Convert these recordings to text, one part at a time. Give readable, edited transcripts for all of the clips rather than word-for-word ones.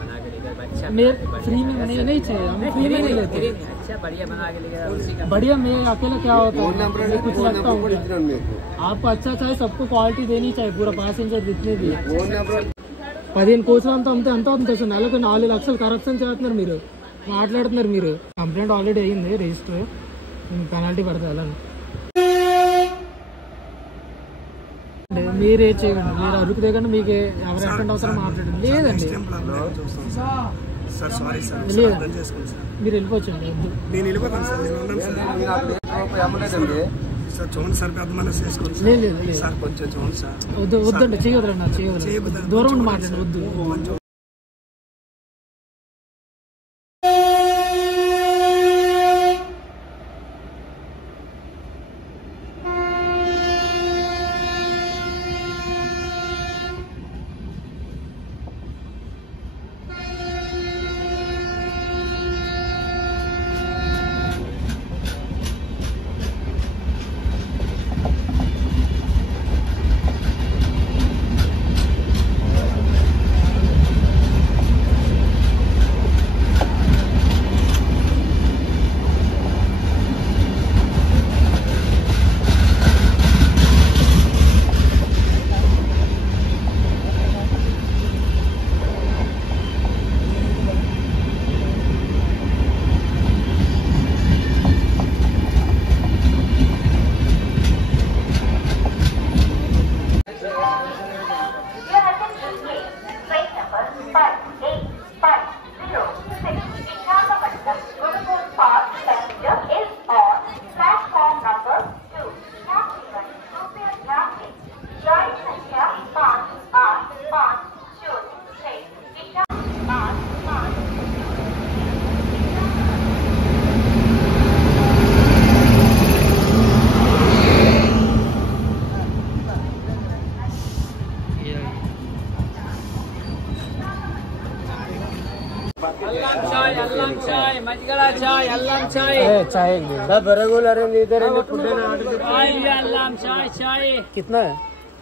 बना के लेकर अच्छा फ्री में नहीं चाहिए, हम फ्री में नहीं लेते। अच्छा बढ़िया बना के लेकर बढ़िया। मैं अकेले क्या होता है कुछ लगता हूँ, आपको अच्छा चाहिए, सबको क्वालिटी देनी चाहिए, पूरा पैसेंजर जितने भी 15 కోసినంత అంతే అంతా ఉంటుంది. నెలకు 4 లక్షలు కరప్షన్ చేస్తున్నారు, మీరు మాట్లాడుతున్నారు. మీరు కంప్లైంట్ ఆల్రెడీ అయ్యింది, రిజిస్టర్, పెనాల్టీ పడుతుంది. అలా మీరే చేయండి, మీరు అరుకు దిగండి, మీకు ఎవరు ఎక్కడ అవసరం మాట్లాడండి. లేదండి లేదండి, మీరు వెళ్ళిపోవచ్చండి. వద్దు వద్దండి, చేయొద్దండి, చేయవద్దు, దూరం ఉండి మాట్లాడండి, వద్దు. चाय कितना है?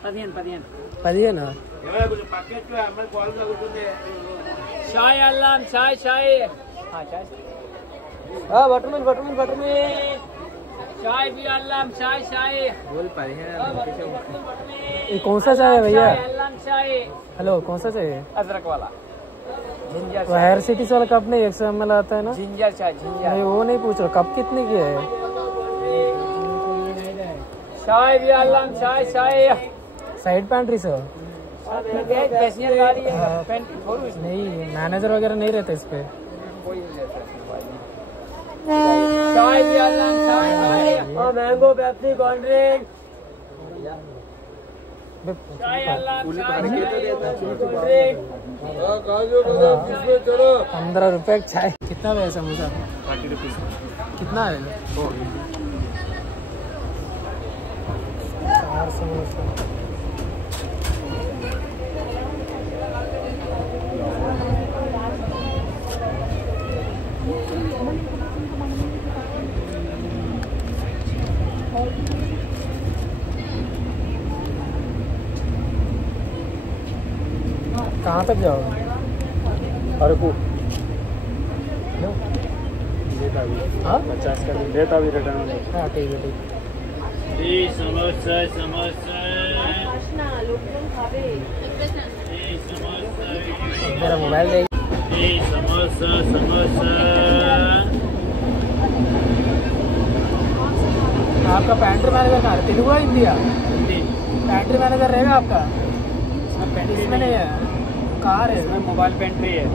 15 ना चाय अल्लाम चाय चाय बटरमिल्क चाय भी अल्लाम चाय चाय बोल पाए हैं। कौन सा चाय है भैया? हेलो, कौन सा चाहिए? अदरक वाला जिंजर तो हेयर सिटीज वाला कप नहीं 100 ml आता है ना? जिंजर चाय, जिंजर नहीं वो नहीं पूछ रहा, कप कितने की है? चाय भी अल्लाम चाय चाय साइड पैंट्री सर पैसेंजर गाड़ी है, नहीं मैनेजर वगैरह नहीं रहते इस पे। चाय भी अल्लाम चाय और मैंगो पेप्सी कोल्ड ड्रिंक चाय अल्लाम चाय 15 रुपए चाय। कितना है समोसा? 30 रुपीज। कितना है? 4 समोसा। कहाँ तक जाओगे? अरकू हाँ 50 का देता भी रिटर्न। हाँ ठीक है ठीक। समोसा समोसा मेरा मोबाइल दे। समोसा समोसा आपका पैंट्री मैनेजर कहाँ है? तेलुगु इंडिया पैंट्री मैनेजर रहेगा आपका? इसमें नहीं है, कार है, इसमें मोबाइल पेंट्री है।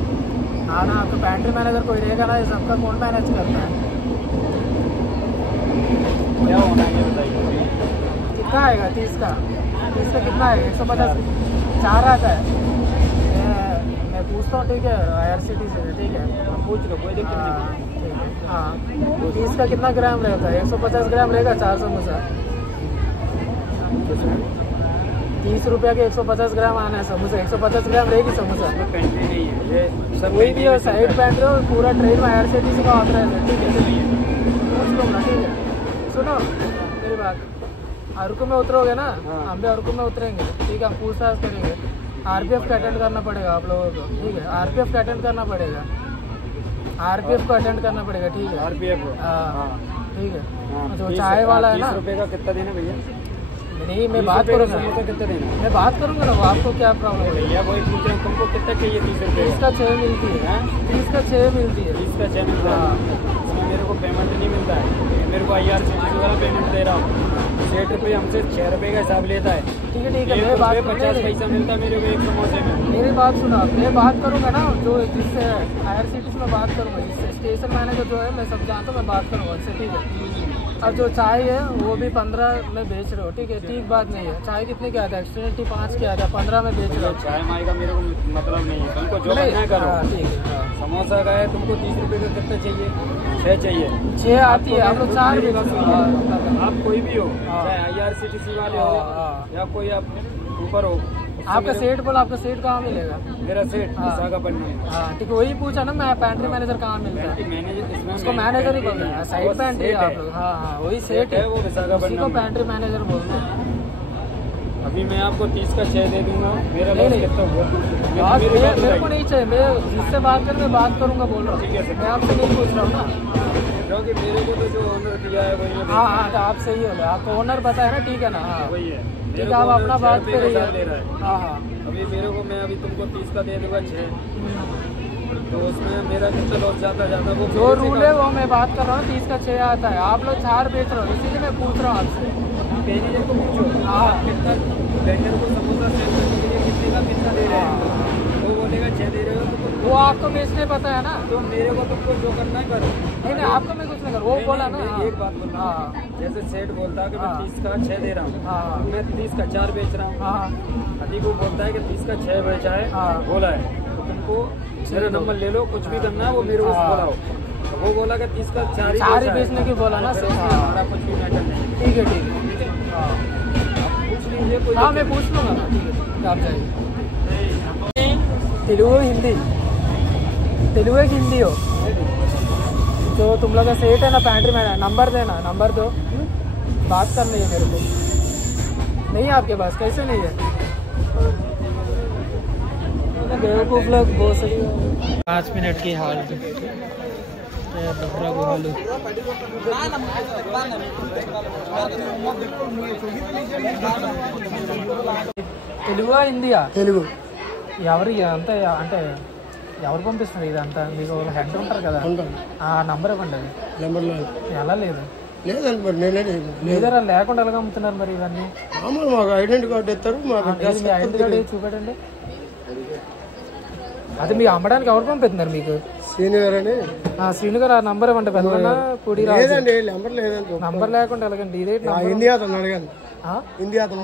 हाँ ना, आपका पैंट्री मैनेजर कोई रहेगा ना, ये सबका कौन मैनेज करता है? क्या होना है बताइए। कितना आएगा 30 का? 30 का कितना आएगा? 150 4 आता है। मैं पूछता हूँ, ठीक है, IRCTC से, ठीक है, पूछ लो, कोई दिक्कत नहीं। हाँ 30 का कितना ग्राम रहता है? 150 ग्राम रहेगा 4 समोसा। 30 रुपया के 150 ग्राम आना है समोसा। 150 ग्राम रहेगी समोसा। पेंट्री नहीं है ये सब, कोई भी हो, साइड पैंट्री हो, पूरा ट्रेन में IRCTC का ऑथराइज है, ठीक है, पूछ लो ना, ठीक है। सुनो मेरी बात, अरकू में उतरोगे ना? हम भी अरकू में उतरेंगे, ठीक है, हम पूछताछ करेंगे, आरपीएफ का अटेंड करना पड़ेगा आप लोगों को, ठीक है। आरपीएफ का अटेंड करना पड़ेगा, आरपीएफ को अटेंड करना पड़ेगा, ठीक है। आरपीएफ हाँ ठीक है। जो चाय वाला है ना, 30 रुपए का कितना देना भैया? नहीं मैं बात करूँगा, कितना देना? मैं बात करूँगा ना, वो आपको क्या प्रॉब्लम है? भैया वही पूछ रहे हैं, तुमको कितना चाहिए? 30 रुपए 30 का 6 मिलती है, 30 का 6 मिलती है। 30 का 6 मिलता है। इसमें मेरे को पेमेंट नहीं मिलता है, मेरे को IRCTC वाला पेमेंट दे रहा हूँ। 6 रुपये हमसे 6 रुपये का हिसाब लेता है। ठीक है मैं बात 50 पैसा मिलता है मेरे को एक समोसे में। मेरी बात सुनो, मैं बात करूँगा ना, जो जिससे IRCTC में बात करूँगा, जिससे स्टेशन मैनेजर जो है, मैं सब जानता हूँ, मैं बात करूँगा उससे, ठीक है। अब जो चाय है वो भी 15 में बेच रहे हो, ठीक है, ठीक बात नहीं है। चाय कितने की आता है? एक्सट्रीनिटी 5 की आता है, 15 में बेच रहे हो। चाय माई का मेरे को मतलब नहीं है, तुमको जो करना करो। ठीक है। समोसा का है, तुमको 30 रुपये का कितना चाहिए? 6 चाहिए। 6 आती है, आप लोग 4 बेच रहे हो। आप कोई भी हो, चाहे IRCTC वाले हो या कोई आप ऊपर हो। आपका सेट बोला, आपका सेट कहाँ मिलेगा? मेरा सेट विशाखापट्टनम में। हाँ ठीक है, वही पूछा ना मैं, पेंट्री मैनेजर कहाँ मिलता है? उसको मैनेजर ही बोलते हैं, साइड पेंट्री आप लोग। हाँ वही सेट है, वो विशाखापट्टनम को पेंट्री मैनेजर बोलते हैं। अभी मैं आपको 30 का 6 दे दूंगा। मेरा लॉस कितना हुआ? मेरे को नहीं चाहिए, मैं जिससे बात कर, मैं बात करूँगा बोल रहा हूँ, ठीक है। मैं आपसे नहीं पूछ रहा हूँ ना, क्योंकि मेरे को तो जो ओनर दिया है वही। हाँ तो आप सही हो गया, आपको ओनर बताया ना, ठीक है ना। हाँ वही है, ठीक है, आप अपना बात करिए। हाँ अभी मेरे को, मैं अभी तुमको 30 का दे दूंगा 6, तो उसमें मेरा कितना लॉस जाता वो जो रूल है वो मैं बात कर रहा हूँ। 30 का 6 आता है, आप लोग 4 बेच रहे हो, इसीलिए मैं पूछ रहा हूँ आपसे। मैनेजर को पूछो, हाँ कितना वेंडर को समोसा सेल करने के लिए कितने का कितना दे रहे हैं? वो बोलेगा 6 दे रहे हो, तो वो आपको बेचने पता है ना, तो मेरे को तुमको जो करना है करो। नहीं आपको मैं कुछ नहीं कर, वो बोला ना। एक बात बोल रहा हूँ, जैसे सेठ बोलता है कि मैं 30 का 6 दे रहा हूँ, मैं 30 का 4 बेच रहा हूँ। अभी वो बोलता है कि 30 का 6 बेचा है, बोला है, तो तुमको मेरा नंबर ले लो, कुछ भी करना है वो मेरे को बोलाओ। वो बोला कि 30 का 4 ही बेचने की बोला ना, हमारा कुछ भी मैटर नहीं। ठीक है ठीक है, पूछ लीजिए। हाँ मैं पूछ लूँगा ना, ठीक है, आप जाइए। तेलुगु हिंदी, तेलुगु एक हिंदी हो, जो तुम लोग का सेट है ना पेंट्री में, नंबर देना, नंबर दो, बात करनी है मेरे को। नहीं आपके पास कैसे नहीं है? बेवकूफ लोग बहुत सही। 5 मिनट की हाल తెలుగు హిందీయా? తెలుగు. ఎవరు అంతా అంటే ఎవరు పంపిస్తున్నారు ఇదంతా? మీకు హెడ్ ఉంటారు కదా, ఆ నంబర్ ఇవ్వండి. నెంబర్ లేదు. ఎలా లేదు? లేదండి మరి లేదరా, లేకుండా ఎలాగ అమ్ముతున్నారు మరి ఇవన్నీ? మాకు ఐడెంటిటీ కార్డు ఇస్తారు, మీ ఐడెంటిటీ కార్డు చూపెట్టండి. అది మీరు అమ్మడానికి ఎవరు పంపిస్తున్నారు మీకు? శ్రీనుగారు అని. శ్రీను గారు, ఆ నంబర్ ఇవ్వండి. పెద్దన్న పొడి లేదండి, నంబర్ లేదండి. నంబర్ లేకుండా ఎలాగండి? ఇదే ఇండియా అతను అడగండి, ఇండియా అతను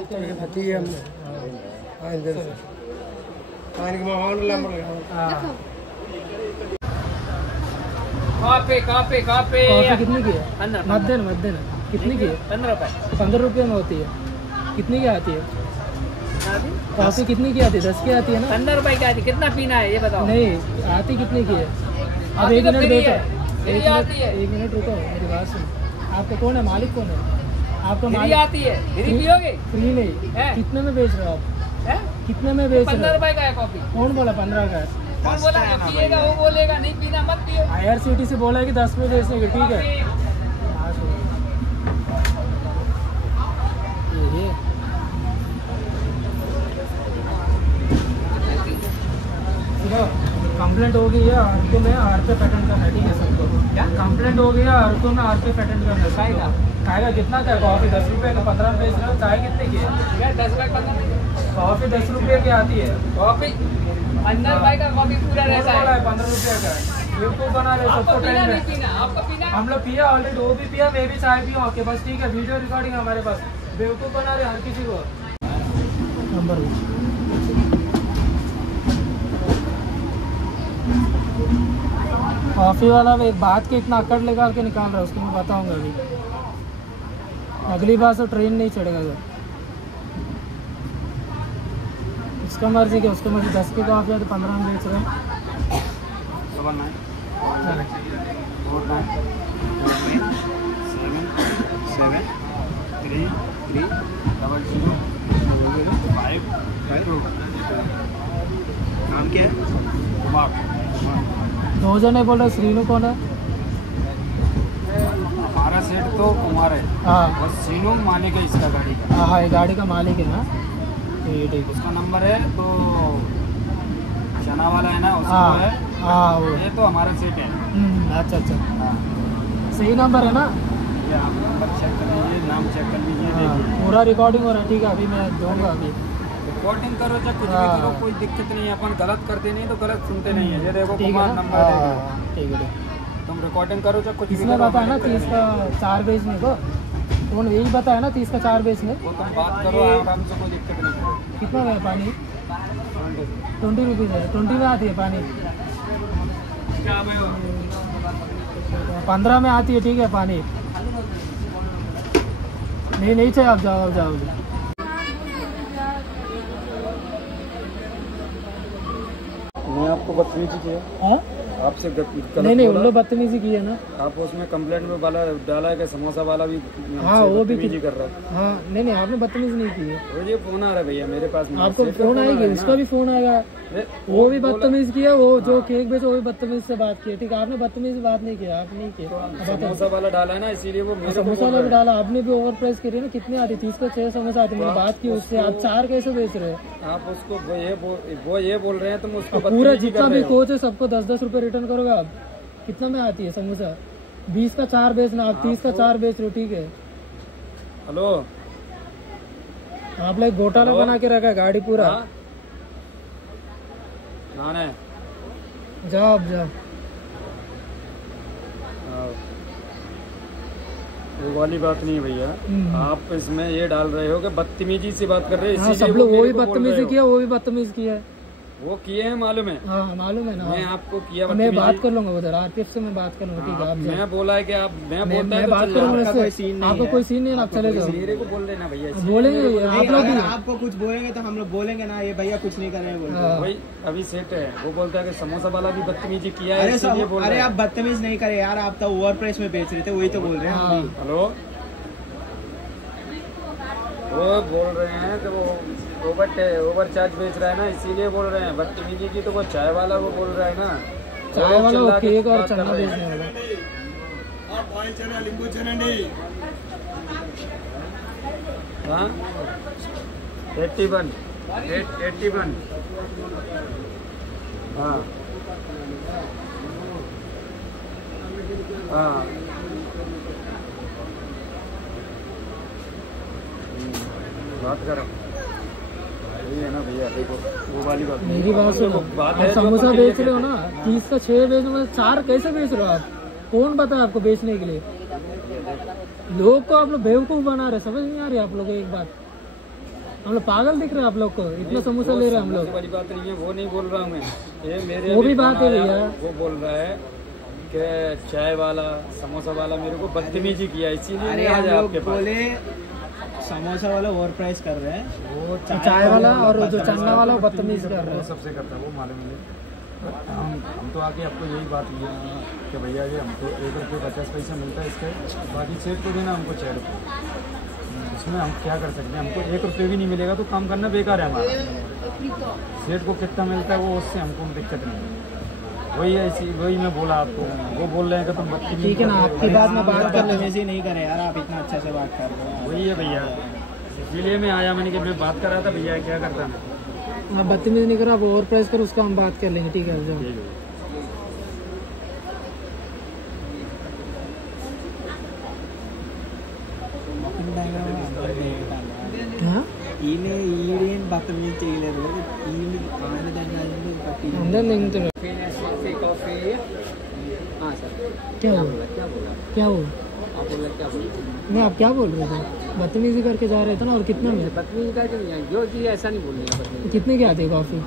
ఆయన తెలుసు, ఆయనకి మా ఓనర్ నెంబర్ కావాలి. कॉफी कितने की है? मध्य कितने की है? 15 रुपये में होती है। कितने की आती है कॉफी? कितने की आती है? 10 की आती है ना? 15 रुपए की आती है। कितना पीना है ये बताओ? नहीं आती कितने की है? अब 1 मिनट देखो, 1 मिनट रुको, मेरी बात सुन। आपका कौन है मालिक? कौन है आपका मालिक? आती है फ्री नहीं। कितने में बेच रहे हो आप? कितने में बेच रहे हो? 15 रुपए का है कॉफी। कौन बोला 15 का है? कौन बोला? पिएगा वो बोलेगा नहीं पीना मत पियो। IRCTC बोला है कि 10 में बेचने की, ठीक है। कंप्लेंट हो गई है, अर्को में RP पेटेंट करना है, ठीक है सबको? कंप्लेंट हो गई है, अर्को में RP पेटेंट करना है। खाएगा कितना का? कॉफी 10 रुपये का 15 बेच रहे हो। चाय कितने की है? 10 रुपये 15। कॉफी 10 रुपये की आती है। कॉफी 15 रुपये का कॉफी पूरा रहता है, 15 रुपये का। बेवकूफ बना रहे सबको टाइम में। हम लोग पिया ऑलरेडी, वो भी पिया, मैं भी चाय पिया आपके पास, ठीक है? वीडियो रिकॉर्डिंग हमारे पास। बेवकूफ बना रहे हर किसी को। नंबर कॉफी वाला बात के इतना अकड़ लगा के निकाल रहा है, उसको मैं बताऊंगा अभी। अगली बार से ट्रेन नहीं चढ़ेगा सर। उसका मर्जी क्या, उसको मर्जी। 10 की कॉफी है तो 15 में बेच रहे हैं। 77335 नाम क्या है? कुमार। दो जने बोल रहे, श्रीनू कौन है? हमारा सेठ तो कुमार है, हाँ बस सीनू मालिक है इसका गाड़ी का। हाँ, ये गाड़ी का मालिक है ना, ठीक है। उसका नंबर है तो चना वाला है ना, उसको हाँ है। हाँ वो, ये तो हमारा सेठ है। अच्छा अच्छा, हाँ, सही नंबर है ना? ये आप नंबर चेक कर लीजिए, नाम चेक कर लीजिए, हाँ, देखिए। पूरा रिकॉर्डिंग हो रहा है, ठीक है। अभी मैं दूंगा अभी रिकॉर्डिंग करो चाहे कुछ भी हाँ। करो, कोई दिक्कत नहीं है। अपन गलत करते नहीं तो गलत सुनते नहीं है। ये देखो ठीक है कुमार ना? नंबर है, हाँ, ठीक है। तुम रिकॉर्डिंग करो चाहे कुछ भी किसने करो, बताया ना अपन 30 का 4 बेचने को? तुमने यही बताया ना 30 का 4 बेचने? वो तुम बात करो आराम से, कोई दिक्कत नहीं है। कितना है पानी? 20 रुपीज़ है। 20 में आती है पानी, 15 में आती है, ठीक है पानी। नहीं चाहिए, आप जाओ मैं आपको बदतमीजी किया हाँ? आपसे नहीं उन लोग बदतमीजी की है ना। आप उसमें कंप्लेंट में वाला डाला है कि समोसा वाला भी हाँ वो भी बदतमीजी कर रहा है। हाँ नहीं आपने बदतमीजी नहीं की है। वो ये फोन आ रहा है भैया मेरे पास नहीं। आपको फोन आएगी, उसका भी फोन आएगा, वो भी बदतमीज किया। वो जो केक बेचो वो भी बदतमीज से बात की, ठीक है। आपने बदतमीज बात नहीं किया, आप नहीं किया। समोसा वाला डाला है ना, इसीलिए वो मेरे को समोसा वाला भी डाला, आपने भी ओवर प्राइस करी ना। कितने आती? 30 का 6 समोसा आती। मैंने बात की उससे, आप 4 कैसे बेच रहे हो? आप उसको वो ये बोल रहे हैं, तुम उसको पूरा जितना भी कोच है सबको 10-10 रुपए रिटर्न करोगे आप? कितना में आती है समोसा? 20 का 4 बेचना, आप 30 का 4 बेच रहे हो, ठीक है। हेलो, आप लोग घोटाला बना के रखा है गाड़ी पूरा। जाओ अब जाओ। वो वाली बात नहीं है भैया। आप इसमें ये डाल रहे हो कि बदतमीजी से बात कर रहे हैं। हाँ, सब लोग वो भी बदतमीजी किया, वो भी बदतमीज किया है। वो किए हैं, मालूम है। हाँ मालूम है ना। मैं आपको किया, मैं बात कर लूंगा उधर RPF से, मैं बात कर लूंगा, ठीक है। आप मैं बोला है कि आप मैं बात करूंगा इससे। आपको कोई सीन नहीं है, आप चले जाओ। मेरे को बोल देना भैया, बोलेंगे आप लोग भी। आपको कुछ बोलेंगे तो हम लोग बोलेंगे ना, ये भैया कुछ नहीं कर रहे हैं। वही अभी सेट है, वो बोलता है कि समोसा वाला भी बदतमीजी किया है। अरे आप बदतमीज नहीं करे यार, आप तो ओवर प्राइस में बेच रहे थे, वही तो बोल रहे हैं। हेलो, वो बोल रहे हैं कि वो ओवर चार्ज बेच रहा है ना, इसीलिए बोल रहे हैं बदतमीजी की। तो वो चाय वाला वो बोल रहा है ना, चाय वाला वो केक और चना बेचने वाला। हाँ 81 हाँ हाँ बात करो है ना भैया। देखो वो वाली बात, मेरी बात सुनो। आप समोसा बेच रहे हो ना, 30 का 6 बेचने में 4 कैसे बेच रहे हो आप? कौन बताया आपको बेचने के लिए? लोग को आप लोग बेवकूफ बना रहे, समझ नहीं आ रही आप लोग को एक बात? हम लोग पागल दिख रहे हैं आप लोग को, इतना समोसा ले रहे हैं हम लोग। वाली बात नहीं है, वो नहीं बोल रहा हूँ मैं। ये मेरे वो भी बात है भैया। वो बोल रहा है कि चाय वाला समोसा वाला मेरे को बदतमीजी किया, इसीलिए आज आपके पास समोसा वाला ओवर प्राइस कर रहे हैं, वो चाय वाला और जो चना वाला वो बदतमीज कर रहे हैं। सबसे करता है वो, मालूम है। हम तो आके आपको यही बात की है कि भैया ये हमको 1 रुपये 50 पैसे मिलता है इसके, बाकी सेठ को देना हमको 6 रुपये। इसमें हम क्या कर सकते हैं? हमको 1 रुपये भी नहीं मिलेगा तो काम करना बेकार है हमारा। सेठ को कितना मिलता है वो, उससे हमको दिक्कत नहीं है। वही है, वही मैं बोला आपको। वो बोल रहे हैं कि तुम बदतमीजी। ठीक है ना, आपकी बात में बात कर ले। ऐसे नहीं करे यार, आप इतना अच्छा से बात कर रहे हो। वही है भैया, इसीलिए मैं आया। मैंने कि मैं बात कर रहा था भैया, क्या करता मैं। आप बदतमीजी नहीं करो, आप ओवर प्राइस करो, उसका हम बात कर लेंगे, ठीक है। जाओ। బతమీజ్ చేయలేదు अंदर नहीं तो कॉफी। हाँ सर, क्या हुआ? क्या हुआ? आप बोल रहे क्या बोल रहे? मैं आप क्या बोल रहे थे? बदतमीजी करके जा रहे थे ना। और कितना में? बदतमीजी करके नहीं आए, जो चीज़ ऐसा नहीं बोल रही है। कितने की आती है कॉफी?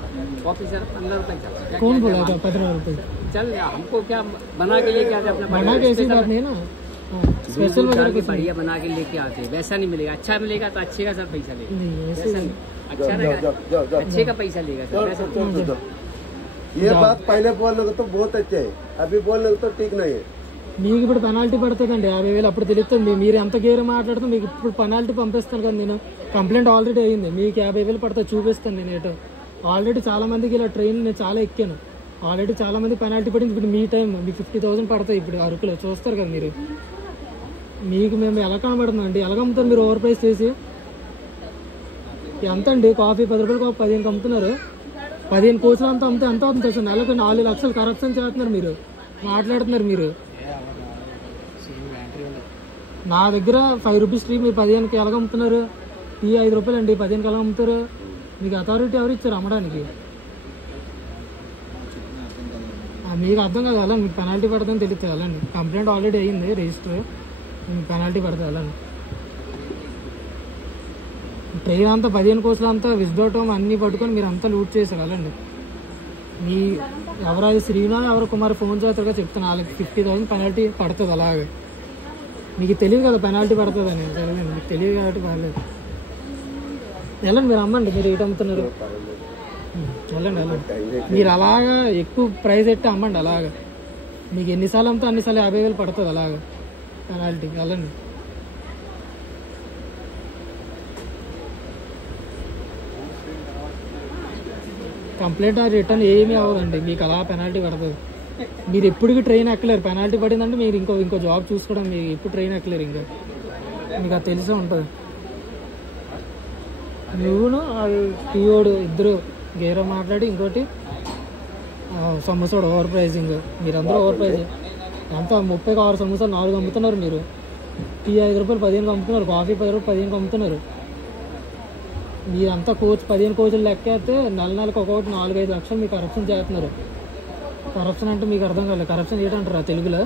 कॉफी सर 15 रुपये चल। कौन बोला था 15 रुपये? चल हमको क्या बना के लेके आते अपने, बना के ऐसी बात नहीं है ना। स्पेशल वगैरह कुछ बढ़िया बना के लेके आते हैं, वैसा नहीं मिलेगा। अच्छा मिलेगा तो अच्छे का सर पैसा लेगा, नहीं ऐसे वैसा नहीं। अच्छा रहेगा अच्छे का पैसा लेगा सर, वैसा ये बात पहले बोलने को तो बहुत अच्छे है, अभी बोलने को तो ठीक नहीं है। మీకు ఇప్పుడు పెనాల్టీ పడుతుందండి 50,000 అప్పుడు తెలుస్తుంది. మీరు ఎంత గేర్ మాట్లాడుతూ మీకు ఇప్పుడు పెనాల్టీ పంపిస్తాను కదా నేను. కంప్లైంట్ ఆల్రెడీ అయింది, మీకు 50,000 పడుతుంది చూపిస్తాను నేను ఏటో. ఆల్రెడీ చాలా మందికి ఇలా ట్రైన్ నేను చాలా ఎక్కాను, ఆల్రెడీ చాలా మంది పెనాల్టీ పడింది. ఇప్పుడు మీ టైం మీకు 50,000 పడతాయి ఇప్పుడు అరకులో, చూస్తారు కదా మీరు. మీకు మేము ఎలా కనబడుతున్నాం అండి, ఎలాగ అమ్ముతారు మీరు ఓవర్ ప్రైస్ చేసి? ఎంత అండి కాఫీ 10 రూపాయలు 15కి అమ్ముతున్నారు, 15 కోసులు అంతా అమ్మితే ఎంత అవుతుంది సార్? నెలకు 4 లక్షలు కరప్షన్ చేస్తున్నారు మీరు, మాట్లాడుతున్నారు మీరు. నా దగ్గర 5 రూపీస్ టీ మీరు 15కి ఎలాగ అమ్ముతున్నారు? టీ 5 రూపాయలు అండి, 15కి ఎలా అమ్ముతారు? మీకు అథారిటీ ఎవరు ఇచ్చారు అమ్మడానికి? మీకు అర్థం కాదు, అలా మీకు పెనాల్టీ పడుతుందని తెలుస్తుంది. అలాండి కంప్లైంట్ ఆల్రెడీ అయ్యింది రిజిస్టర్, మీకు పెనాల్టీ పడుతుంది. అలాండి ట్రైన్ అంతా 15 కోసులు అంతా విస్డోటం అన్నీ పట్టుకొని మీరు అంతా లూట్ చేశారు. అలాండి మీ ఎవరైతే శ్రీనా ఎవరు కుమార్ ఫోన్ చేస్తారుగా చెప్తున్నా, వాళ్ళకి 50,000 పెనాల్టీ పడుతుంది. అలాగే మీకు తెలియదు కదా పెనాల్టీ పడుతుంది అని, తెలియదు మీకు తెలియదు కాబట్టి పర్లేదు. వెళ్ళండి మీరు అమ్మండి, మీరు ఏటి అమ్ముతున్నారు వెళ్ళండి వెళ్ళండి. మీరు అలాగా ఎక్కువ ప్రైస్ పెట్టి అమ్మండి, అలాగా మీకు ఎన్నిసార్లు అమ్మితే అన్నిసార్లు 50,000 పడుతుంది అలాగా పెనాల్టీ. వెళ్ళండి. కంప్లైంట్ రిటర్న్ ఏమీ అవ్వదండి, మీకు అలా పెనాల్టీ పడుతుంది. మీరు ఎప్పటికీ ట్రైన్ ఎక్కలేరు, పెనాల్టీ పడిందంటే మీరు ఇంకో జాబ్ చూసుకోవడం, మీరు ఎప్పుడు ట్రైన్ ఎక్కలేరు, ఇంకా మీకు అది తెలిసే ఉంటుంది. నువ్వును టీఓడు ఇద్దరు గేరో మాట్లాడి, ఇంకోటి సమోసాడు ఓవర్ ప్రైజింగ్, మీరందరూ ఓవర్ ప్రైజ్. ఎంత 36 సమోసాలు 4 అమ్ముతున్నారు మీరు, టీ 5 రూపాయలు 15కి అమ్ముతున్నారు, కాఫీ 10 రూపాయలు 15కి అమ్ముతున్నారు. మీరంతా 15 కోచులు లెక్కేస్తే నెలకు ఒక్కొక్కటి 4-5 లక్షలు మీకు కరప్షన్ చేస్తున్నారు. కరప్షన్ అంటే మీకు అర్థం కాలేదు, కరప్షన్ ఏంటంటారా తెలుగులో?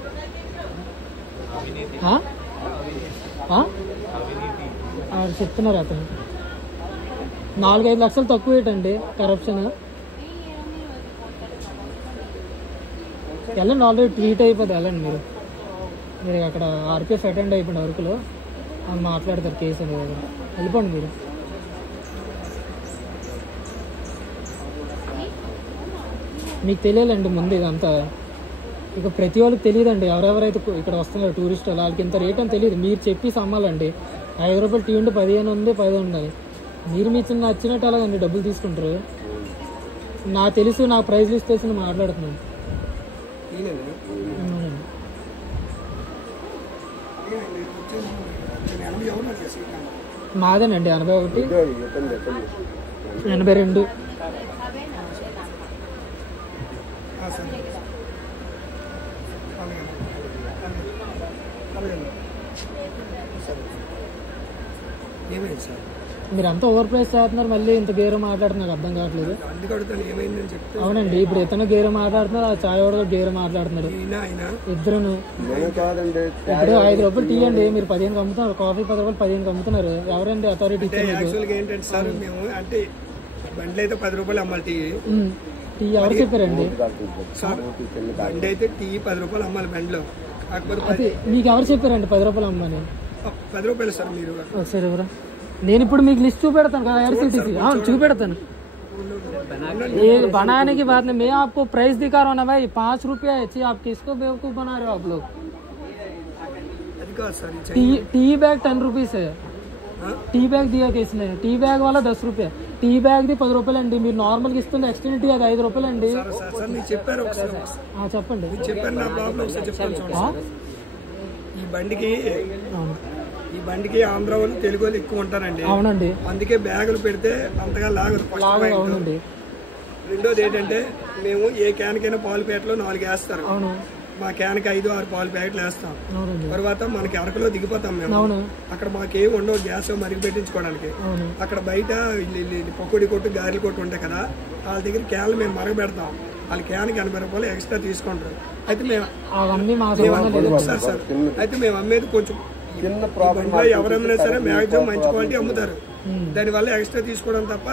చెప్తున్నారు అతను 4-5 లక్షలు తక్కువ ఏంటండి కరప్షన్? వెళ్ళండి, ఆల్రెడీ ట్వీట్ అయిపోతుంది. వెళ్ళండి మీరు అక్కడ ఆర్పిఎఫ్ అటెండ్ అయిపోయింది అరకులో, అని మాట్లాడతారు కేసు అనేది. వెళ్ళిపోండి మీరు. మీకు తెలియాలండి ముందు ఇదంతా, ఇక ప్రతి వాళ్ళకి తెలియదండి. ఎవరెవరైతే ఇక్కడ వస్తున్నారు టూరిస్ట్ వాళ్ళకి ఇంత రేట్ అని తెలియదు. మీరు చెప్పి అమ్మాలండి. 5 రూపాయలు టీ ఉంటే 15 ఉంది, 10 ఉండాలి. మీరు మీ చిన్న నచ్చినట్టు అలాగండి డబ్బులు తీసుకుంటారు. నాకు తెలుసు, నా ప్రైజ్ లిస్ట్ తెలిసి మాట్లాడుతున్నాను. మాదేనండి 81, 82. మీరంతా ఓవర్ ప్రైస్ చేస్తున్నారు, మళ్ళీ ఇంత గేరో మాట్లాడుతున్నారు, అర్థం కావట్లేదు. అవునండి, ఇప్పుడు ఇతను గేరో మాట్లాడుతున్నారు, ఆ చాయ్ వాడు గేరో మాట్లాడుతున్నాడు, ఇద్దరును. ఇప్పుడు 5 రూపాయలు టీ అండి, మీరు 15కి అమ్ముతున్నారు, కాఫీ 10 రూపాయలు 15కి అమ్ముతున్నారు. ఎవరండి అథారిటీ ఇచ్చారు? బండ్లు అయితే 10 రూపాయలు అమ్మాలి టీ. టీ ఎవరు చెప్పారండి? బండి అయితే టీ 10 రూపాయలు అమ్మాలి బండిలో. కాకపోతే మీకు ఎవరు చెప్పారండి 10 రూపాయలు అమ్మని? 10 రూపాయలు సార్. మీరు ఒకసారి ఎవరా? నేను ఇప్పుడు మీకు లిస్ట్ చూపెడతాను కదా IRCTC, చూపెడతాను. ये बनाने की बात नहीं, मैं आपको प्राइस दिखा रहा हूँ ना भाई, 5 रुपया है। आप किसको बेवकूफ बना रहे हो आप लोग? टी बैग 10 रुपीस है. టీ బ్యాగ్ దియా కేసులే, టీ బ్యాగ్ వాళ్ళ 10 రూపాయలు, టీ బ్యాగ్ ది 10 రూపాయలు అండి. మీరు నార్మల్ గా ఇస్తుంది ఎక్స్టెండ్ టీ, అది 5 రూపాయలు అండి. చెప్పండి. ఈ బండికి ఆంధ్ర వాళ్ళు తెలుగు వాళ్ళు ఎక్కువ ఉంటారండి. అవునండి, అందుకే బ్యాగులు పెడితే అంతగా లాగదు. అవునండి. రెండోది ఏంటంటే, మేము ఏ క్యాన్కైనా పాలు ప్యాకెట్లో 4 వేస్తారు. మా క్యాన్కి 5-6 పాలు ప్యాకెట్లు వేస్తాం. తర్వాత మనకి అరకులో దిగిపోతాం మేము. అక్కడ మాకేం ఉండవు గ్యాస్ మరిగి పెట్టించుకోవడానికి. అక్కడ బయట పకోడీ కొట్టు, గారెల కొట్టు ఉంటాయి కదా, వాళ్ళ దగ్గర క్యాన్లు మేము మరగబెడతాం. వాళ్ళ క్యాన్కి 80 రూపాయలు ఎక్స్ట్రా తీసుకుంటారు. అయితే మేము సార్ అయితే మేము అమ్మేది కొంచెం ఎవరైనా సరే మ్యాక్సిమం మంచి క్వాలిటీ అమ్ముతారు. దానివల్ల ఎక్స్ట్రా తీసుకోవడం తప్ప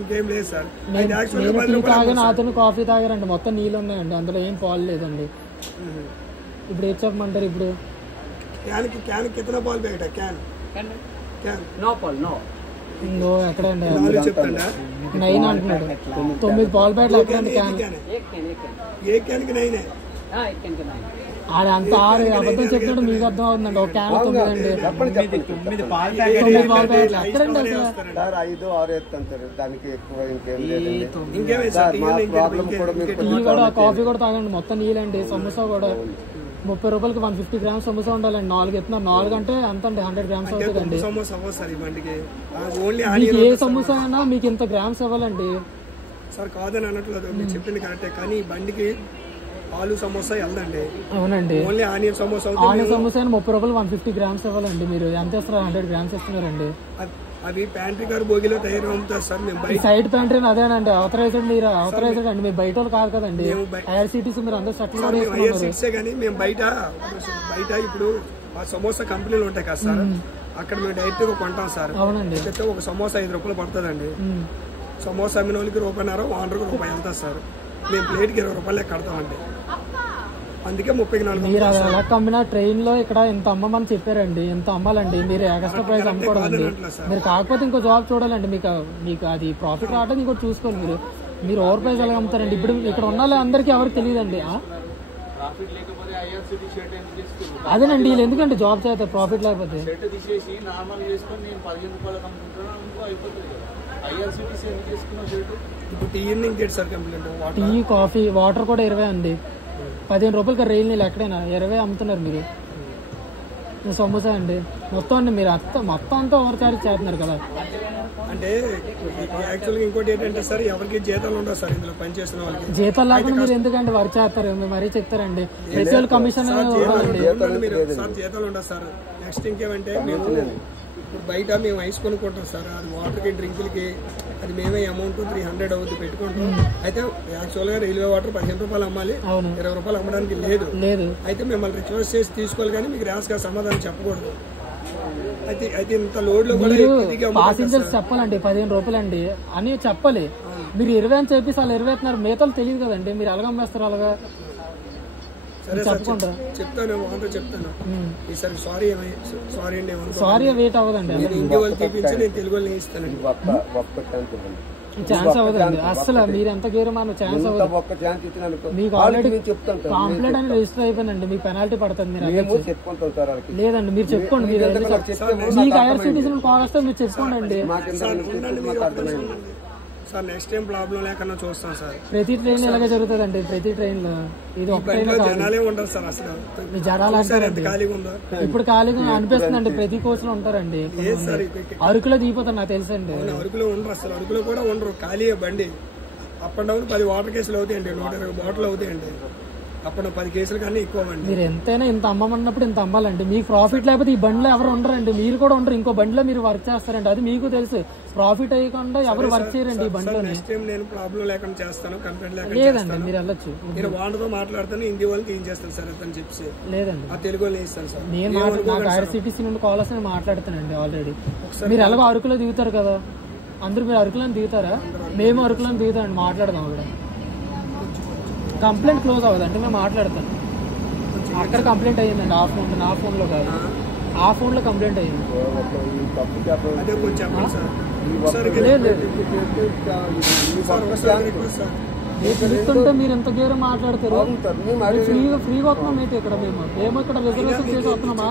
ఇంకేం లేదు సార్. అతను కాఫీ తాగారండి, మొత్తం నీళ్ళు ఉన్నాయండి, అందులో ఏం పాలు లేదండి. ఇప్పుడు ఏం చెప్పమంటారు? ఇప్పుడు క్యాన్ కిतना పాలు ప్యాకెట్? క్యాన్ ఎక్కడండి 9 అంటున్నాడు. 9 పాలు ప్యాకెట్లు ఎక్కడండి? క్యాన్ ఏ క్యాన్కి 9? అంత అబద్ధం చెప్పినట్టు మీకు అర్థం అవుతుందండి. ఒక క్యాన్ 9 అండి. 9 పాలు ఎక్కడండి అసలు? సార్ 5, 6 ఎత్తాను సార్, దానికి ఎక్కువ ఇంకేం లేదండి. టీ కూడా కాఫీ కూడా తాగండి, మొత్తం నీళ్ళండి. సమోసా కూడా 30 రూపాయలకి 150 గ్రామ్స్ సమోసా ఉండాలండి. 4 ఎత్తున్నారు. 4 అంటే అంత అండి 100 గ్రామ్స్ అవుతుందండి. మీకు ఏ సమోసా అయినా మీకు ఇంత గ్రామ్స్ ఇవ్వాలండి సార్. కాదని అనట్లేదు, మీరు చెప్పింది కరెక్టే, కానీ బండికి ఆలు సమోసా వెళ్దండి. అవునండి, only onion samosa. Onion samosa 30 రూపాయలు 150 గ్రామ్స్ ఇవ్వాలండి. మీరు ఎంత ఇస్తారు? 100 గ్రామ్స్ ఇస్తున్నారండి. అవి ప్యాంట్రీ గారు బోగిలో తయారు అమ్ముతారు సార్. మేము సైడ్ ప్యాంట్రీ అదేనండి, ఆథరైజ్డ్. మీరు ఆథరైజ్డ్ అండి, మీరు బయట కాదు కదండి. ఐఆర్సిటీసీ మీరు అందరూ సెటిల్ కానీ మేము బయట ఇప్పుడు ఆ సమోసా కంపెనీలు ఉంటాయి కదా సార్, అక్కడ మేము డైరెక్ట్ గా కొంటాం సార్. అవునండి, ఒక సమోసా 5 రూపాయలు పడుతుందండి. సమోసా అమ్మిన వాళ్ళకి ₹1.5, ఓనర్కి ₹1 వెళ్తారు సార్. మేము ప్లేట్కి 20 రూపాయలు కడతామండి. అందుకే 34. మీరు ఎలా అమ్మినా ట్రైన్ లో ఇక్కడ ఇంత అమ్మమని చెప్పారండి, ఇంత అమ్మాలండి. మీరు ఎక్స్ట్రా ప్రైస్ అమ్ముకోవడండి. మీరు కాకపోతే ఇంకో జాబ్ చూడాలండి. మీకు అది ప్రాఫిట్ రావడం ఇంకోటి చూసుకోండి. మీరు ఓవర్ ప్రైస్ ఎలా అమ్ముతారండి? ఇప్పుడు ఇక్కడ ఉన్న అందరికీ ఎవరికి తెలియదండి. అదేనండి, వీళ్ళు ఎందుకంటే జాబ్ చేస్తారు ప్రాఫిట్ లేకపోతే. టీ, కాఫీ, వాటర్ కూడా 20 అండి. 15 రూపాయలకి రైలు నీళ్ళు ఎక్కడైనా 20 అమ్ముతున్నారు మీరు. సమోసా అండి మొత్తం అండి. మీరు మొత్తం అంతా ఓవర్ చార్జ్ చేస్తున్నారు కదా. అంటే యాక్చువల్గా ఇంకోటి ఏంటంటే సార్, ఎవరికి జీతాలు ఉండవు సార్ ఇందులో పనిచేసిన వాళ్ళకి. జీతాలు లేకుండా మీరు ఎందుకంటే వర్క్ చేస్తారు? మరీ చెప్తారండి ప్రతి వాళ్ళు కమిషన్. సార్ జీతాలు ఉండవు సార్. నెక్స్ట్ ఇంకేమంటే మేము ఇప్పుడు బయట మేము ఐస్ కొనుక్కుంటాం సార్. అది వాటర్కి, డ్రింకులకి అది మేమే అమౌంట్ 300 అవుతుంది పెట్టుకుంటాం. అయితే యాక్చువల్గా రైల్వే వాటర్ 15 రూపాయలు అమ్మాలి, 20 రూపాయలు అమ్మడానికి లేదు. అయితే మిమ్మల్ని రిక్వెస్ట్ చేసి తీసుకోవాలి, కానీ మీకు ర్యాష్గా సమాధానం చెప్పకూడదు. అయితే ఇంత లోడ్ లో పాసింజర్స్ చెప్పాలండి 15 రూపాయలండి అని చెప్పాలి. మీరు 20 అని చెప్పేసి వాళ్ళు 20 ఎత్తున్నారు. మిగతాలు తెలియదు కదండి, మీరు అలాగ అమ్మేస్తారు. అలాగా చెప్తాను, చెప్తాను. ఈసారి సారీ అండి. సారీ వెయిట్ అవ్వదండి. హిందీ వాళ్ళు తీపించి నేను తెలుగు వాళ్ళు ఇస్తానండి. ఛాన్స్ అవ్వదండి అసలు. మీరు ఎంత గేరు మన ఛాన్స్ అవ్వదు. మీకు ఆల్రెడీ కంప్లైంట్ అని రిజిస్టర్ అయిపోయిందండి. మీకు పెనాల్టీ పడుతుంది. లేదండి, మీరు చెప్పుకోండి. మీకు ఐఆర్సిటీసీ కాల్ వస్తే మీరు చెప్పుకోండి. సార్ నెక్స్ట్ టైం ప్రాబ్లం లేకుండా చూస్తాం సార్. ప్రతి ట్రైన్ ఇలాగే జరుగుతుందండి. ప్రతి ట్రైన్ లో ఇది ఒక ట్రైన్ జనాలే ఉంటారు సార్. అసలు జనాలు అంటారండి. ఇప్పుడు ఖాళీగా అనిపిస్తుందండి. ప్రతి కోచ్ లో ఉంటారండి. అరకులో దిగిపోతారు నాకు తెలుసండి. అరకులో ఉండరు అసలు. అరకులో కూడా ఉండరు, ఖాళీ బండి. అప్ అండ్ డౌన్ 10 వాటర్ కేసులు అవుతాయండి, 120 బాటిల్ అవుతాయండి. అప్పుడు 10 కేసులు కానీ ఎక్కువ. మీరు ఎంతైనా ఇంత అమ్మమన్నప్పుడు ఇంత అమ్మాలండి. మీకు ప్రాఫిట్ లేకపోతే ఈ బండిలో ఎవరు ఉండరండి. మీరు కూడా ఉండరు. ఇంకో బండిలో మీరు వర్క్ చేస్తారండి. అది మీకు తెలుసు. ప్రాఫిట్ అయ్యకుండా ఎవరు వర్క్ చేయరండి ఈ బండిలో. నేను ప్రాబ్లం లేకుండా చేస్తాను, కంప్లైంట్ లేకుండా. లేదండి, మీరు వెళ్ళొచ్చు. నేను వాళ్ళతో మాట్లాడతాను, హిందీ వాళ్ళకి ఏం చేస్తాను సార్ అని చెప్పి. లేదండి, ఆ తెలుగు వాళ్ళు ఇస్తాను సార్. నేను నాకు ఐఆర్సిటీసీ నుండి కాల్ వస్తే నేను మాట్లాడతానండి ఆల్రెడీ. మీరు ఎలాగో అరకులో దిగుతారు కదా, అందరూ మీరు అరకులో దిగుతారా? మేము అరకులో దిగుతామండి. మాట్లాడదాం అక్కడ. కంప్లైంట్ క్లోజ్ అవ్వదండి, మేము మాట్లాడతాను. అక్కడ కంప్లైంట్ అయ్యిందండి ఆ ఫోన్, నా ఫోన్ లో కాదు, ఆ ఫోన్ లో కంప్లైంట్ అయ్యింది. పిలుస్తుంటే మీరు ఎంత గేరు మాట్లాడతారు. ఫ్రీగా వస్తున్నాం ఏంటి ఇక్కడ? మేము ఇక్కడ రిజర్వేషన్ చేసి వస్తున్నామా?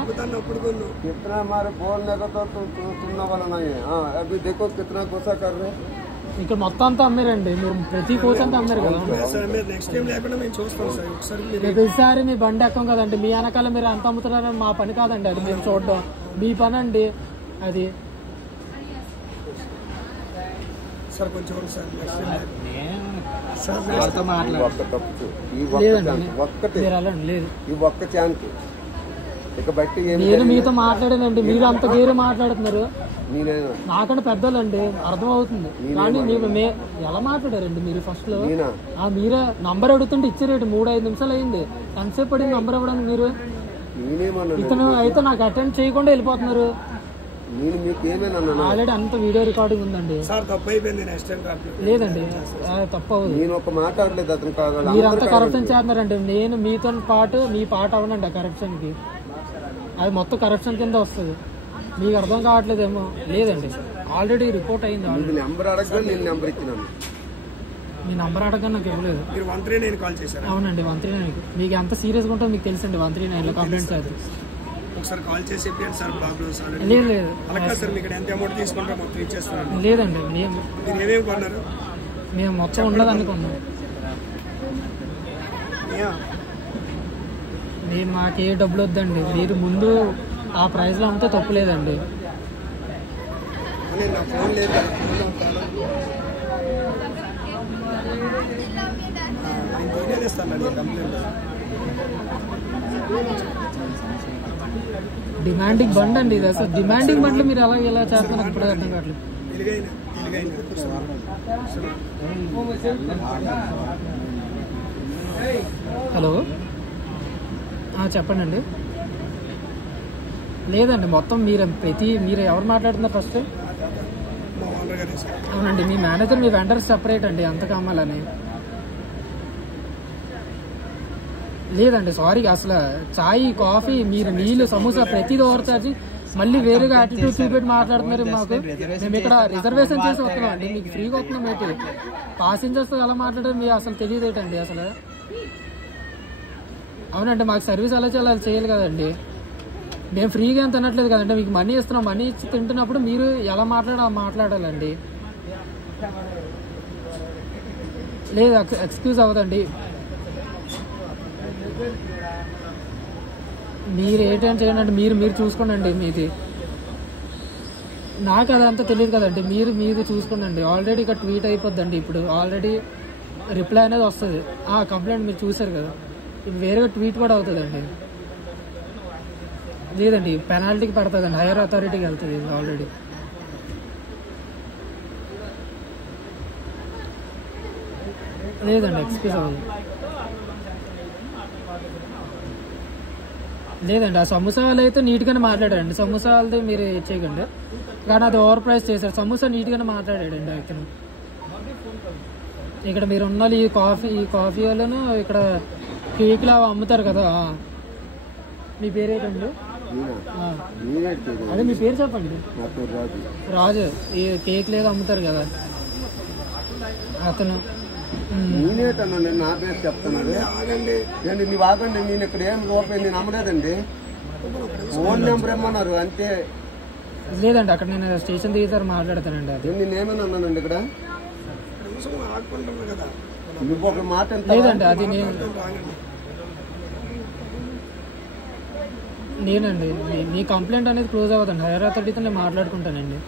ఇక్కడ మొత్తం అంతా అమ్మారండి. మీరు ప్రతి కోచ్ అంతా అమ్మారు కదా. ప్రతిసారి మీ బండి ఎక్కం కదండి. మీ వెనకాల మీరు అంత అమ్ముతున్నారని మా పని కాదండి. అది మేము చూడడం మీ పని అండి. అది నేను మీతో మాట్లాడానండి. మీరు అంత గేరు మాట్లాడుతున్నారు. నాకంటే పెద్దలండి, అర్థం అవుతుంది. కానీ ఎలా మాట్లాడారండి మీరు ఫస్ట్ లో? మీరే నంబర్ అడుగుతుంటే ఇచ్చారేంటి? 3-5 నిమిషాలు అయింది. ఎంతసేపు పడింది నంబర్ ఇవ్వడానికి? మీరు ఇతను అయితే నాకు అటెండ్ చేయకుండా వెళ్ళిపోతున్నారు. ఆల్రెడీ అంత వీడియో రికార్డింగ్ ఉందండి. లేదండి, తప్పు అవ్వదు. మీరంతా కరప్షన్ చేస్తున్నారండి. నేను మీతో పాటు మీ పాట అవనండి ఆ కరప్షన్ కి. అది మొత్తం కరప్షన్ కింద వస్తుంది. మీకు అర్థం కావట్లేదేమో. లేదండి, ఆల్రెడీ రిపోర్ట్ అయింది. మీ నంబర్ అడగగా నాకు ఇవ్వలేదు. మీరు 139 కాల్ చేశారు? అవునండి 139. మీకు ఎంత సీరియస్గా ఉంటుందో మీకు తెలుసండి 139లో కంప్లైంట్స్ అయితే. ఒకసారి కాల్ చేసి చెప్పండి సార్ ప్రాబ్లమ్స్. లేదు లేదు అలాగే సార్ మీకు ఎంత అమౌంట్ తీసుకుంటారో మొత్తం ఇచ్చేస్తాను. లేదండి మీరు ఏమేమి కొన్నారు? మేము మొత్తం ఉండదని కొన్నాం. మేము మాకే డబ్బులు వద్దండి, మీరు ముందు ఆ ప్రైస్లో అమ్మితే తప్పు లేదండి. నా ఫోన్ లేదు కదా, ఫోన్ ఇస్తాను కంప్లైంట్. డిమాండింగ్ బండ్ అండి ఇది, అసలు డిమాండింగ్ బండ్లు మీరు ఎలా ఎలా చేస్తున్నారు ఇప్పుడు అర్థం కావట్లేదు. హలో చెప్పండి అండి. లేదండి మొత్తం మీరు ఎవరు మాట్లాడుతున్నారు ఫస్ట్? అవునండి మీ మేనేజర్ మీ వెండర్స్ సెపరేట్ అండి, అంత కామాలని. లేదండి సారీ, అసలు చాయ్ కాఫీ మీరు నీళ్ళు సమోసా ప్రతిదీ ఓవర్ చార్జ్, మళ్ళీ వేరేగా యాటిట్యూడ్ చూపెట్టి మాట్లాడుతున్నారు. మాకు మేము ఇక్కడ రిజర్వేషన్ చేసి వస్తున్నాం అండి, మీకు ఫ్రీగా వస్తున్నాం ఏంటి? పాసెంజర్స్తో ఎలా మాట్లాడారు మీకు అసలు తెలియదు ఏంటండి అసలు? అవునండి మాకు సర్వీస్ అలా చేయాలి కదండి, మేము ఫ్రీగా ఏం తినట్లేదు కదండి, మీకు మనీ ఇస్తున్నాం. మనీ ఇచ్చి తింటున్నప్పుడు మీరు ఎలా మాట్లాడాలండి. లేదు ఎక్స్క్యూజ్ అవ్వదండి. మీరు ఏంటంటే చేయండి, మీరు చూసుకోండి మీది. నాకు అదంతా తెలియదు కదండి, మీరు చూసుకోండి. ఆల్రెడీ ఇక్కడ ట్వీట్ అయిపోద్దండి, ఇప్పుడు ఆల్రెడీ రిప్లై అనేది వస్తుంది. కంప్లైంట్ మీరు చూసారు కదా, ఇప్పుడు వేరేగా ట్వీట్ కూడా అవుతుందండి. లేదండి పెనాల్టీకి పడుతుందండి, హైయర్ అథారిటీకి వెళ్తుంది ఆల్రెడీ. లేదండి ఎక్స్క్యూజ్ అవ్వదు. లేదండి ఆ సమోసా వాళ్ళు అయితే నీట్గానే మాట్లాడారండి, సమోసా వాళ్ళది మీరు చేయకండి, కానీ అది ఓవర్ ప్రైస్ చేశారు. సమోసా నీట్గానే మాట్లాడాడండి అతను. ఇక్కడ మీరు ఉన్న ఈ కాఫీ వాళ్ళను ఇక్కడ కేక్లు అవి అమ్ముతారు కదా, మీ పేరు ఏంటండి? అదే మీ పేరు చెప్పండి. రాజు. ఈ కేక్ లేదా అమ్ముతారు కదా అతను. నేనేటన్నా నా పేరు చెప్తున్నాడు. నువ్వు ఆగండి, నేను ఇక్కడ ఏం రూపాయి నేను అమ్మలేదండి, ఫోన్ నెంబర్ ఏమన్నారు అంతే. లేదండి అక్కడ నేను స్టేషన్ దిగుతారు మాట్లాడతానండి. అది నేనేమన్నా అన్నానండి ఇక్కడ? నువ్వు ఒక మాట లేదండి, అది నేనండి మీ కంప్లైంట్ అనేది క్లోజ్ అవ్వదండి, హైయర్ అథారిటీతో నేను మాట్లాడుకుంటానండి.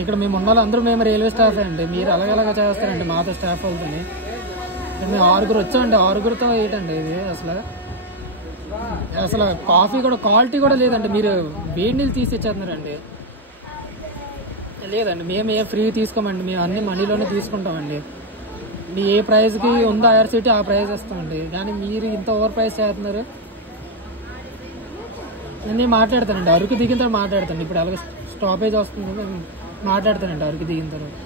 ఇక్కడ మేము ఉన్న అందరూ మేము రైల్వే స్టాఫ్ అండి, మీరు అలాగలాగా చేస్తారండి మాతో స్టాఫ్ అవుతుంది. మేము 6 వచ్చామండి, 6తో ఏంటండి ఇది అసలు కాఫీ కూడా క్వాలిటీ కూడా లేదండి, మీరు వేడి నీళ్ళు తీసి ఇచ్చేస్తున్నారండి. లేదండి మేము ఏ ఫ్రీ తీసుకోమండి, మేము అన్ని మనీలోనే తీసుకుంటామండి. మీ ఏ ప్రైస్కి ఉందో ఐఆర్సిటీ ఆ ప్రైస్ ఇస్తామండి, కానీ మీరు ఇంత ఓవర్ ప్రైస్ చేస్తున్నారు. నేను మాట్లాడతానండి, అరకు దిగిన తర్వాత మాట్లాడతాను. ఇప్పుడు అలాగే స్టాపేజ్ వస్తుంది మాట్లాడతానండి అరకు దిగిన తర్వాత.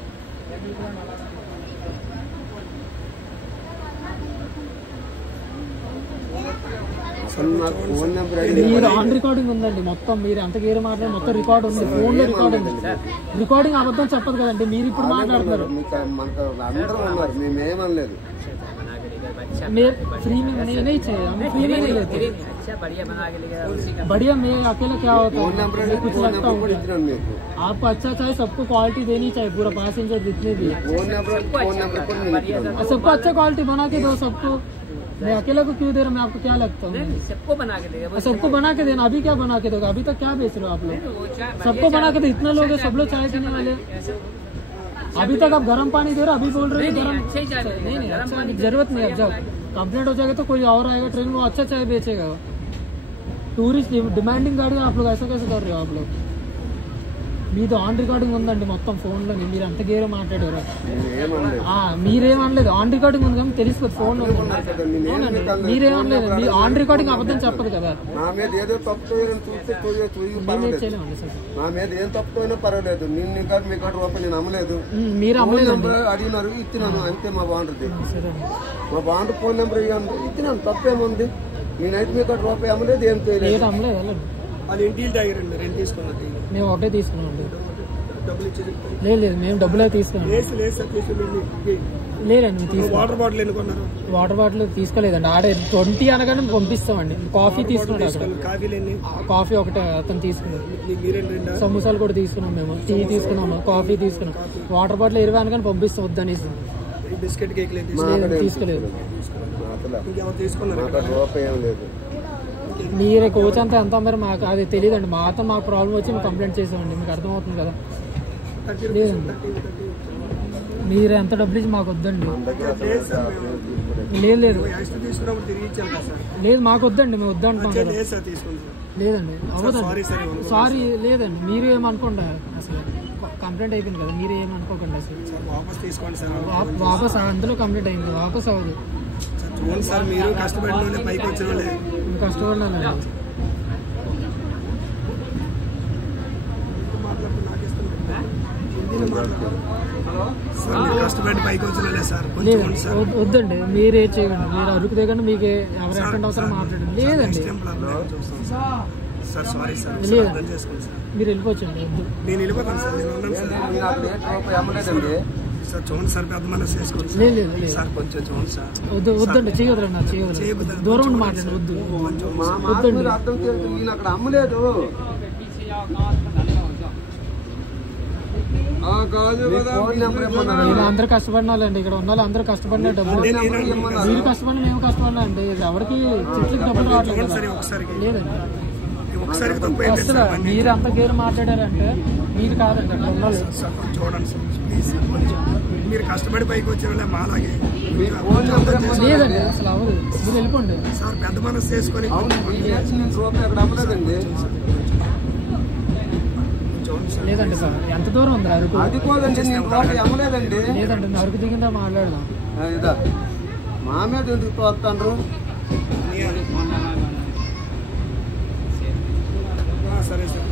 మీరు ఆన్ రికార్డింగ్ ఉందండి మొత్తం, మీరు ఎంత గేరు మాట్లాడి మొత్తం రికార్డ్ ఉంది, ఫోన్ లో రికార్డ్ ఉంది. రికార్డింగ్ అబద్ధం చెప్పదు కదండి, మీరు ఇప్పుడు మాట్లాడుతున్నారు. फ्री में नहीं चाहिए, हमें फ्री में नहीं लेते। बढ़िया मैं अकेला क्या होता है कुछ लगता हूँ। आपको अच्छा चाहिए, सबको क्वालिटी देनी चाहिए, पूरा पैसेंजर जितने भी सबको अच्छा क्वालिटी बना के दो सबको। मैं अकेला को क्यों दे रहा हूँ, मैं आपको क्या लगता हूँ? सबको बना के देगा, सबको बना के देना। अभी क्या बना के दोगे, अभी तक क्या बेच रहे हो आप लोग? सबको बना के दो, इतना लोग है, सब लोग चाय पीने वाले। अभी तक आप गर्म पानी दे रहे हो, अभी बोल रहे हो गर्म नहीं, अच्छा जरूरत नहीं। अब जब कंप्लेंट हो जाएगा तो कोई और आएगा ट्रेन में, अच्छा चाय बेचेगा। टूरिस्ट डिमांडिंग गाड़ी आप लोग ऐसा कैसे कर रहे हो? आप लोग మీది ఆన్ రికార్డింగ్ ఉందండి మొత్తం ఫోన్లో, మీరు అంత గేరే మాట్లాడారు. మీరేమనలేదు, ఆన్ రికార్డింగ్ ఉంది కానీ తెలుస్తుంది ఫోన్ లో. మీరేమనలేదు, మీ ఆన్ రికార్డింగ్ అబద్ధం చెప్పదు కదా. చేయలేమండి సార్, నా మీద ఏం తప్పైనా పర్వాలేదు, నేను ఇంకా మీ కాడ రూపాయలు నేను అమ్మలేదు. మీరు అమ్మలేదు, అడిగినారు ఇచ్చినాను అంతే. మా బాగుంటుంది, మా బాగుంటుంది ఫోన్ నెంబర్ ఇవ్వండి, ఇచ్చినాను, తప్పేముంది. నేనైతే మీ కాడ రూపాయి అమ్మలేదు, ఏం చేయలేదు. అమ్మలేదు. వాళ్ళు ఇంటికి తాగిరండి, రెండు తీసుకున్నట్టు మేము ఒకటే తీసుకున్నాం అండి. డబ్బులు ఇచ్చి చెప్తాను. లేదు మేము డబ్బులు తీసుకున్నాం. లేదు సార్ తీసుకుని లేదండి తీసుకున్నాం. వాటర్ బాటిల్ ఎన్నుకున్నారు? వాటర్ బాటిల్ తీసుకోలేదండి. ఆడే 20 అనగానే పంపిస్తామండి. కాఫీ తీసుకున్నాడు అక్కడ. కాఫీలు ఎన్ని? కాఫీ ఒకటే అతను తీసుకున్నాడు. మీరేంటి? సమోసాలు కూడా తీసుకున్నాం మేము. టీ తీసుకున్నాము, కాఫీ తీసుకున్నాం. వాటర్ బాటిల్ 20 అనగానే పంపిస్తాం వద్దనేసి. బిస్కెట్ కేక్ తీసుకోలేదు. తీసుకున్నారు? మీరే కోచ్ అంతా ఎంత మరి మాకు అది తెలియదండి. మాతో మాకు ప్రాబ్లం వచ్చి మేము కంప్లైంట్ చేసామండి. మీకు అర్థమవుతుంది కదా. లేదండి మీరు ఎంత డబ్బులు ఇచ్చి మాకు వద్దండి. లేదు లేదు మాకు వద్దండి. మేము వద్దంటున్నాం కదా. లేదండి అవ్వదండి. సారీ లేదండి. మీరు ఏమనుకోండి. అసలు కంప్లైంట్ అయిపోయింది కదా. మీరు ఏమనుకోకండి. అసలు వాపస్ అందులో కంప్లైంట్ అయింది. వాపస్ అవ్వదు. కష్టపడినానండి. కష్టపడి పైకి వచ్చిన సార్. వద్దండి మీరే చేయండి. మీరు అరుకు దిగండి. మీకు ఎవరు ఎక్కడ అవసరం మాట్లాడండి. లేదండి సార్ సారీ సార్. లేదండి మీరు వెళ్ళిపోవచ్చండి. వద్దు నేను వెళ్ళిపోతాను సార్. నేను ఉన్నాను సార్. చూడండి సార్ పెద్ద మనసు వేసుకోండి సార్. కొంచెం చూడండి సార్. వద్దండి చేయవద్దు. దూరం ఉండి మాట్లాడండి. వద్దండి. అక్కడ అమ్మలేదు. అందరూ కష్టపడిన వాళ్ళండి. ఇక్కడ ఉన్న వాళ్ళు అందరూ కష్టపడిన డబ్బులు. మీరు కష్టపడిన మేము కష్టపడినా అండి. ఎవరికి చెట్లకి డబ్బులు రావట్లేదు. లేదండి అసలు మీరు అంత గేరు మాట్లాడారంటే మీరు కాదండి. అక్కడ ఉండాలి. చూడండి సార్ ప్లీజ్. మీరు కష్టపడి పైకి వచ్చిన మాలాగే లేదండి. అసలు అవ్వదు. మీరు వెళ్ళిపోండి సార్. పెద్ద మనసు చేసుకొని లేదండి సార్. ఎంత దూరం ఉంది అరకు? లేదండి అరకు దిగిందా మాట్లాడదాం. మా మీద ఎందుకు తోస్తాండ్రు? సరే సార్.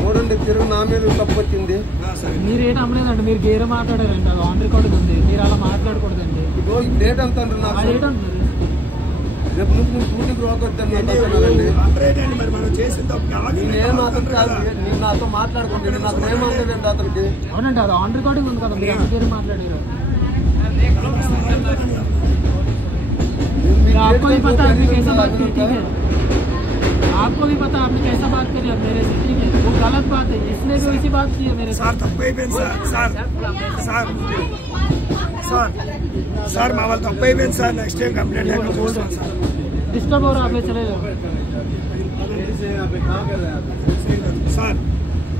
చూడండి తిరుగు నా మీద తప్పు వచ్చింది. మీరు ఏం అమ్మలేదండి. మీరు గేరే మాట్లాడారండి. అది ఆన్ రికార్డు ఉంది. మీరు అలా మాట్లాడకూడదండి. డేట్ అంటారు నాకు. రేట్ అంటున్నారు. రేపు నుంచి నేను షూటింగ్ రోకొద్దండి. నేనేం అతను కాదు. నేను నాతో మాట్లాడుకుంటాను. నాకు ఏమంటాడండి అతనికి? అవునండి అది ఆన్ రికార్డింగ్ ఉంది కదా. మీరు ఎంత గేరే మాట్లాడారు? आपको भी पता आपने कैसा बात की, ठीक है? आपको भी पता आपने कैसा बात करी अब मेरे से, ठीक है? वो गलत बात है. इसने भी वैसी बात की है मेरे साथ. సార్ మా వాళ్ళు తప్పు అయిపోయింది sir. Next time complaint disturb हो रहा है. चले जाओ సార్.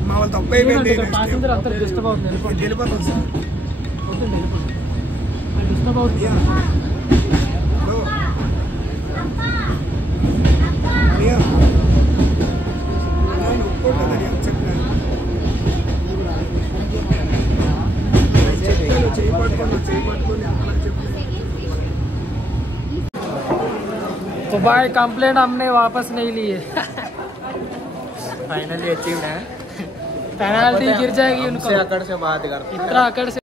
మా వాళ్ళు తప్పు అయిపోయింది. ప్యాసింజర్ అంతా డిస్టర్బ్ అవుతుంది. వెళ్ళిపోతాం సార్. డిస్టర్బ్ అవుతుంది. तो भाई कंप्लेंट हमने वापस नहीं ली है. फाइनली अचीव्ड है. पेनल्टी गिर जाएगी उनको. अकड़ से बात करते इतना अकड़ से